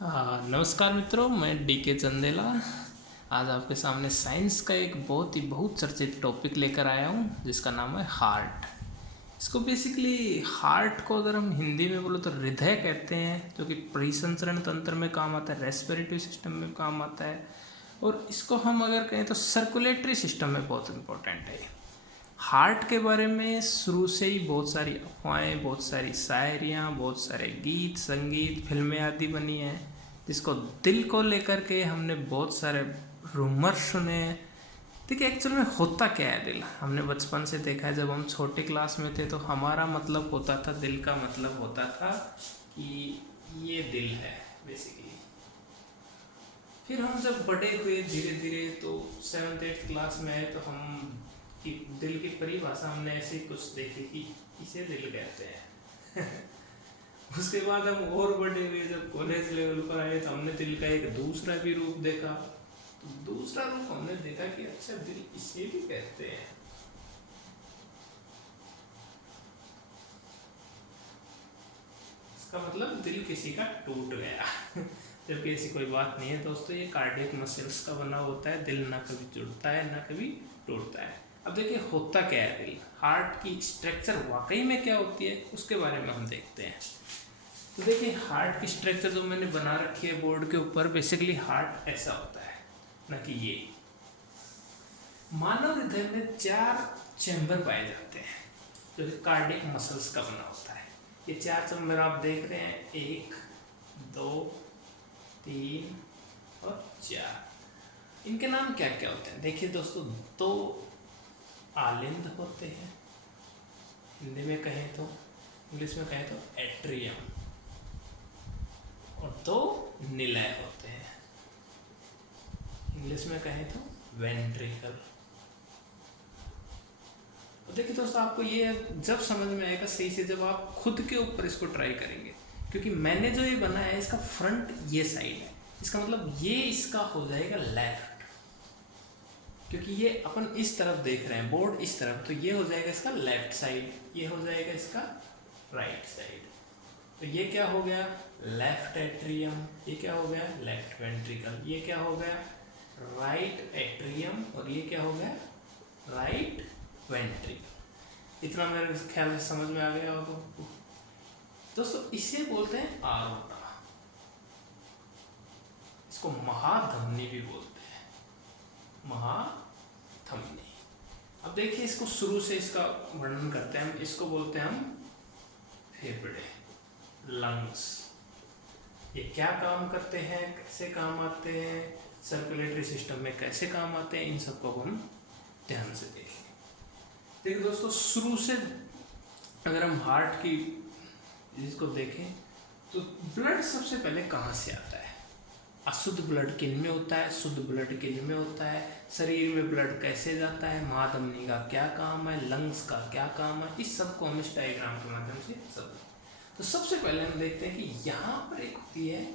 नमस्कार मित्रों, मैं डी के चंदेला आज आपके सामने साइंस का एक बहुत चर्चित टॉपिक लेकर आया हूँ जिसका नाम है हार्ट। इसको बेसिकली हार्ट को अगर हम हिंदी में बोलो तो हृदय कहते हैं, जो कि परिसंचरण तंत्र में काम आता है, रेस्पिरेटरी सिस्टम में काम आता है। और इसको हम अगर कहें तो सर्कुलेटरी सिस्टम में बहुत इम्पोर्टेंट है। हार्ट के बारे में शुरू से ही बहुत सारी अफवाहें, बहुत सारी शायरियाँ, बहुत सारे गीत संगीत फिल्में आदि बनी हैं, जिसको दिल को लेकर के हमने बहुत सारे रूमर सुने। देखिए एक्चुअल में होता क्या है दिल, हमने बचपन से देखा है। जब हम छोटे क्लास में थे तो हमारा मतलब होता था, दिल का मतलब होता था कि ये दिल है बेसिकली। फिर हम जब बड़े हुए धीरे धीरे तो 7th 8th क्लास में आए तो हम कि दिल की परिभाषा हमने ऐसे कुछ देखी कि इसे दिल कहते हैं। उसके बाद हम और बड़े हुए, जब कॉलेज लेवल पर आए तो हमने दिल का एक दूसरा भी रूप देखा। तो दूसरा रूप हमने देखा कि अच्छा दिल इसे भी कहते हैं। इसका मतलब दिल किसी का टूट गया। जबकि ऐसी कोई बात नहीं है दोस्तों, ये कार्डियक मसल्स का बना होता है। दिल ना कभी जुड़ता है ना कभी टूटता है। अब देखिए होता क्या है दिल, हार्ट की स्ट्रक्चर वाकई में क्या होती है उसके बारे में हम देखते हैं। तो देखिए हार्ट की स्ट्रक्चर जो मैंने बना रखी है बोर्ड के ऊपर, बेसिकली हार्ट ऐसा होता है ना कि ये मानव हृदय में 4 चैम्बर पाए जाते हैं जो कि कार्डियक मसल्स का बना होता है। ये 4 चैम्बर आप देख रहे हैं, 1 2 3 और 4। इनके नाम क्या क्या होते हैं देखिए दोस्तों। 2 आलिंद होते हैं, हिंदी में कहें तो, इंग्लिश में कहें तो एट्रियम। और 2 निलय होते हैं, इंग्लिश में कहें तो वेंट्रिकल। तो देखिए दोस्तों, आपको ये जब समझ में आएगा सही से जब आप खुद के ऊपर इसको ट्राई करेंगे। क्योंकि मैंने जो ये बनाया है इसका फ्रंट ये साइड है, इसका मतलब ये इसका हो जाएगा लेफ्ट, क्योंकि ये अपन इस तरफ देख रहे हैं, बोर्ड इस तरफ, तो ये हो जाएगा इसका लेफ्ट साइड, ये हो जाएगा इसका राइट साइड। तो ये क्या हो गया, लेफ्ट एट्रियम, ये क्या हो गया, लेफ्ट वेंट्रिकल, ये क्या हो गया, राइट एट्रियम, और ये क्या हो गया, राइट वेंट्रिकल। इतना मेरे ख्याल से समझ में आ गया आपको दोस्तों। इसे बोलते हैं आरोटा, इसको महाधमनी भी बोलते हैं, महाधमनी। अब देखिए इसको शुरू से इसका वर्णन करते हैं हम। इसको बोलते हैं हम फेफड़े, लंग्स। ये क्या काम करते हैं, कैसे काम आते हैं, सर्कुलेटरी सिस्टम में कैसे काम आते हैं, इन सबको हम ध्यान से देखें। देखिए दोस्तों, शुरू से अगर हम हार्ट की इसको देखें तो ब्लड सबसे पहले कहाँ से आता है। अशुद्ध ब्लड किन में होता है, शुद्ध ब्लड किन में होता है, शरीर में ब्लड कैसे जाता है, महाधमनी का क्या काम है, लंग्स का क्या काम है, इस सब को हम इस डायग्राम के माध्यम से सब। तो सबसे पहले हम देखते हैं कि यहाँ पर एक होती है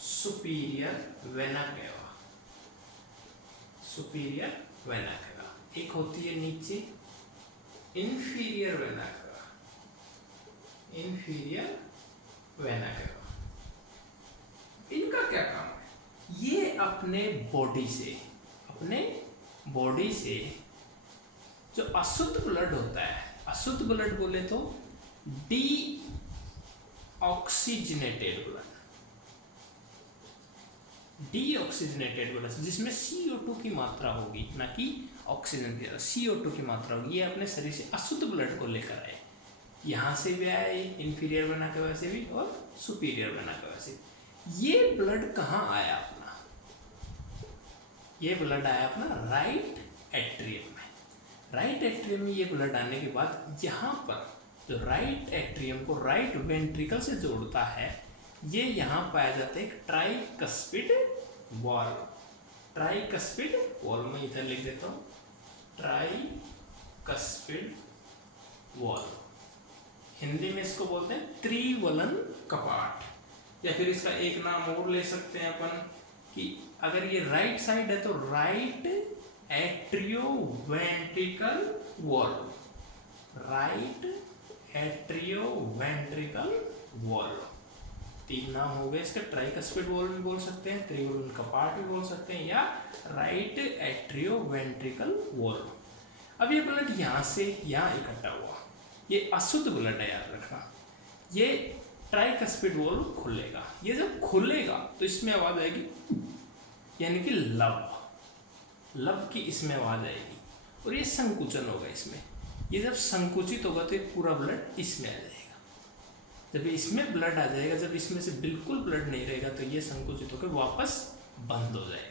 superior vena cava, superior vena cava. एक होती है नीचे inferior vena cava, inferior vena cava. इनका क्या काम है, ये अपने बॉडी से जो अशुद्ध ब्लड होता है, अशुद्ध ब्लड बोले तो डी ऑक्सीजनेटेड ब्लड, जिसमें CO2 की मात्रा होगी, ना कि ऑक्सीजन की, CO2 की मात्रा होगी। ये अपने शरीर से अशुद्ध ब्लड को लेकर आए, यहाँ से भी आए, इंफीरियर वेना केवा से भी और सुपीरियर वेना केवा से। ये ब्लड कहाँ आया अपना, ये ब्लड आया अपना राइट एट्रियम में। राइट एट्रियम में ये ब्लड आने के बाद यहाँ पर जो राइट एट्रियम को राइट वेंट्रिकल से जोड़ता है, ये यहाँ पाया जाता है एक ट्राइकस्पिड वॉल्व। ट्राइकस्पिड वॉल्व में इधर लिख देता हूँ, ट्राइकस्पिड वॉल्व। हिंदी में इसको बोलते हैं त्रिवलन कपाट, या फिर इसका एक नाम और ले सकते हैं अपन कि अगर ये राइट साइड है तो right atrio ventricle valve, right atrio ventricle valve. तीन नाम हो गए इसके, ट्राइकस्पिड वॉल्व भी बोल सकते हैं, त्रिवलन कपाट भी बोल सकते हैं, या राइट एट्रियोवेंट्रिकल वॉल्व। अब ये ब्लड यहाँ से यहाँ इकट्ठा हुआ, ये अशुद्ध ब्लड है, याद रखना। ये ट्राइकस्पिड वॉल्व खुलेगा, ये जब खुलेगा तो इसमें आवाज आएगी, यानी कि लब की इसमें आवाज आएगी, और ये संकुचन होगा इसमें। ये जब संकुचित होगा तो ये पूरा ब्लड इसमें आ जाएगा। जब इसमें ब्लड आ जाएगा, जब इसमें से बिल्कुल ब्लड नहीं रहेगा तो ये संकुचित होकर वापस बंद हो जाएगा।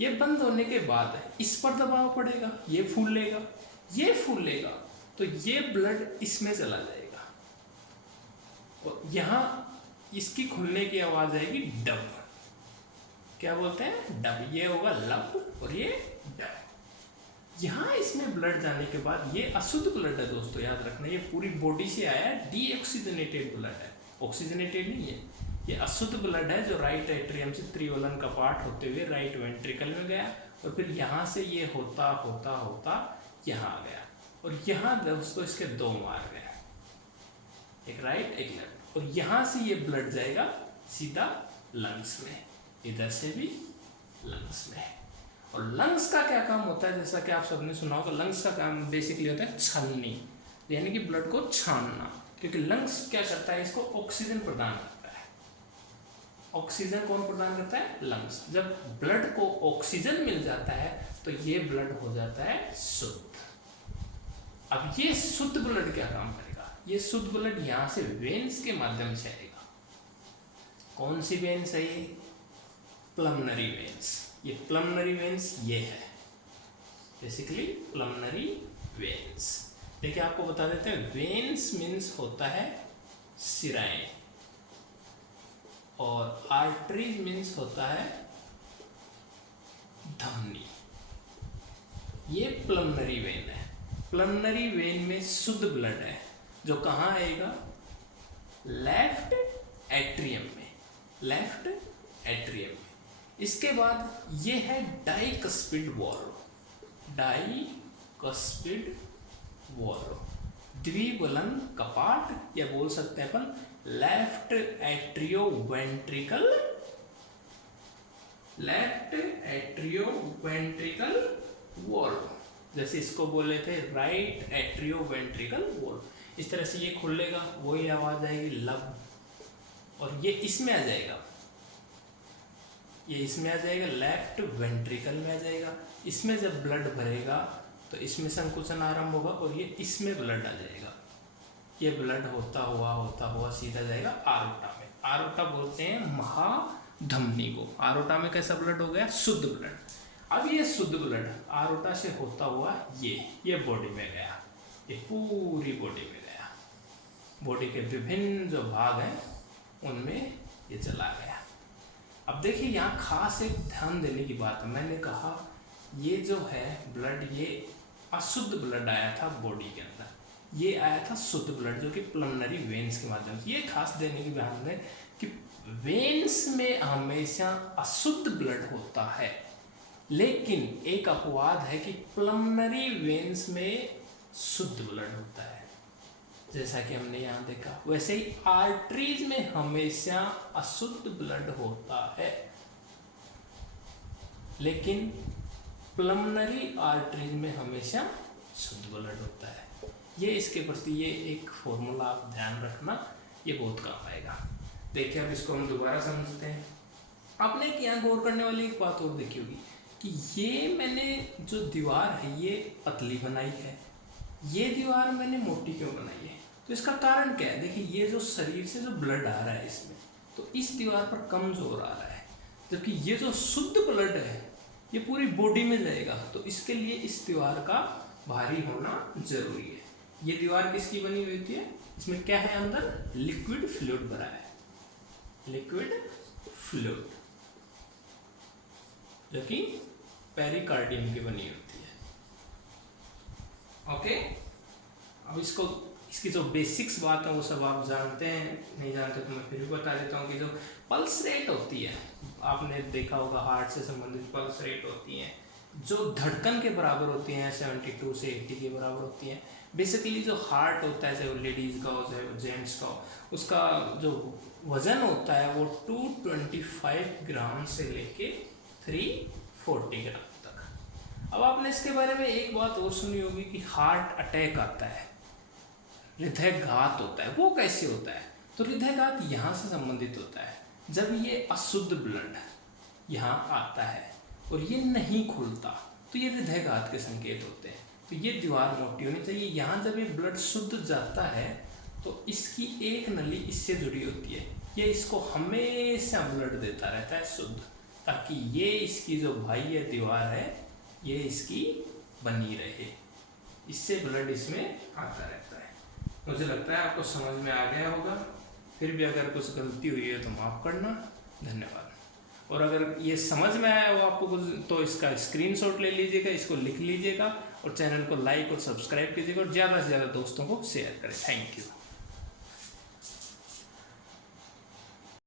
ये बंद होने के बाद इस पर दबाव पड़ेगा, ये फूल लेगा, ये फूल लेगा, तो ये ब्लड इसमें चला जाएगा, और यहाँ इसकी खुलने की आवाज आएगी डब। क्या बोलते हैं? डब। ये होगा लब और ये डब। यहाँ इसमें ब्लड जाने के बाद ये अशुद्ध ब्लड है दोस्तों, याद रखना। ये पूरी बॉडी से आया है, डीऑक्सीजनेटेड ब्लड है, ऑक्सीजनेटेड नहीं है। ये अशुद्ध ब्लड है जो राइट एट्रियम से त्रिवलन कपाट होते हुए राइट वेंट्रिकल में गया, और फिर यहाँ से ये होता होता होता यहाँ आ गया, और यहाँ दोस्तों इसके दो मार्ग हैं, एक राइट एक लेफ्ट, और यहाँ से ये ब्लड जाएगा सीधा लंग्स में, इधर से भी लंग्स में। और लंग्स का क्या काम होता है? जैसा कि आप सबने सुना होगा, लंग्स का काम बेसिकली होता है छलनी, यानी कि ब्लड को छानना, क्योंकि लंग्स क्या करता है? इसको ऑक्सीजन प्रदान करता है। ऑक्सीजन कौन प्रदान करता है? लंग्स। जब ब्लड को ऑक्सीजन मिल जाता है तो ये ब्लड हो जाता है शुद्ध। अब ये शुद्ध ब्लड क्या काम करेगा? ये शुद्ध ब्लड यहाँ से वेन्स के माध्यम से आएगा। कौन सी वेन्स है ये? प्लमनरी वेन्स। ये प्लमनरी वेन्स ये है, बेसिकली प्लमनरी वेन्स। देखिए आपको बता देते हैं, वेन्स मीन्स होता है सिराएं, और आर्टरीज मीन्स होता है धमनी। ये प्लमनरी वेन है। प्लमनरी वेन में शुद्ध ब्लड है जो कहाँ आएगा? लेफ्ट एट्रियम में, लेफ्ट एट्रियम में। इसके बाद ये है डाइकस्पिड वॉल्व। डाइकस्पिड वॉल्व, द्विवलन कपाट, या बोल सकते हैं अपन लेफ्ट एट्रियोवेंट्रिकल, लेफ्ट एट्रियोवेंट्रिकल वॉल्व। जैसे इसको बोले थे राइट एट्रियोवेंट्रिकल वॉल्व। इस तरह से ये खुलेगा, वही आवाज आएगी लब, और ये इसमें आ जाएगा, ये इसमें आ जाएगा, लेफ्ट वेंट्रिकल में आ जाएगा। इसमें जब ब्लड भरेगा तो इसमें संकुचन आरंभ होगा, और ये इसमें ब्लड आ जाएगा। ये ब्लड होता हुआ सीधा जाएगा आरोटा में। आरोटा बोलते हैं महाधमनी को। आरोटा में कैसा ब्लड हो गया? शुद्ध ब्लड। अब ये शुद्ध ब्लड आरोटा से होता हुआ ये बॉडी में गया, ये पूरी बॉडी में गया। बॉडी के विभिन्न जो भाग हैं उनमें ये चला गया। अब देखिए यहाँ खास एक ध्यान देने की बात है। मैंने कहा ये जो है ब्लड, ये अशुद्ध ब्लड आया था बॉडी के अंदर, ये आया था शुद्ध ब्लड जो कि प्लमनरी वेन्स के माध्यम से। ये खास देने की बात है कि वेन्स में हमेशा अशुद्ध ब्लड होता है, लेकिन एक अपवाद है कि प्लमनरी वेन्स में शुद्ध ब्लड होता है। जैसा कि हमने यहाँ देखा, वैसे ही आर्टरीज में हमेशा अशुद्ध ब्लड होता है, लेकिन प्लमनरी आर्टरीज में हमेशा शुद्ध ब्लड होता है। ये इसके प्रति ये एक फॉर्मूला आप ध्यान रखना, ये बहुत काम आएगा। देखिए अब इसको हम दोबारा समझते हैं। आपने एक यहाँ गौर करने वाली एक बात और देखी होगी कि ये मैंने जो दीवार है ये पतली बनाई है, ये दीवार मैंने मोटी क्यों बनाई है? तो इसका कारण क्या है? देखिए ये जो शरीर से जो ब्लड आ रहा है इसमें, तो इस दीवार पर कम जोर आ रहा है, जबकि ये जो शुद्ध ब्लड है ये पूरी बॉडी में जाएगा, तो इसके लिए इस दीवार का भारी होना जरूरी है। ये दीवार किसकी बनी हुई होती है? इसमें क्या है? अंदर लिक्विड फ्लूइड भरा है, लिक्विड फ्लूइड, जो कि पेरिकार्डियम की बनी होती है। ओके, अब इसकी जो बेसिक्स बात है वो सब आप जानते हैं, नहीं जानते तो मैं फिर भी बता देता हूँ कि जो पल्स रेट होती है, आपने देखा होगा हार्ट से संबंधित पल्स रेट होती हैं जो धड़कन के बराबर होती हैं, 72 से 80 के बराबर होती हैं। बेसिकली जो हार्ट होता है, चाहे वो लेडीज़ का हो चाहे वो जेंट्स का हो, उसका जो वज़न होता है वो 225 ग्राम से लेके 340 ग्राम तक। अब आपने इसके बारे में एक बात और सुनी होगी कि हार्ट अटैक आता है, हृदयघात होता है। वो कैसे होता है? तो हृदयघात यहाँ से संबंधित होता है, जब ये अशुद्ध ब्लड यहाँ आता है और ये नहीं खुलता तो ये हृदयघात के संकेत होते हैं। तो ये दीवार मोटी होनी चाहिए। यहाँ जब ये ब्लड शुद्ध जाता है तो इसकी एक नली इससे जुड़ी होती है, ये इसको हमेशा ब्लड देता रहता है शुद्ध, ताकि ये इसकी जो बाह्य दीवार है ये इसकी बनी रहे, इससे ब्लड इसमें आता रहता है। मुझे लगता है आपको समझ में आ गया होगा। फिर भी अगर कुछ गलती हुई है तो माफ़ करना। धन्यवाद। और अगर ये समझ में आया हो आपको कुछ तो इसका स्क्रीनशॉट ले लीजिएगा, इसको लिख लीजिएगा और चैनल को लाइक और सब्सक्राइब कीजिएगा और ज़्यादा से ज़्यादा दोस्तों को शेयर करें। Thank you.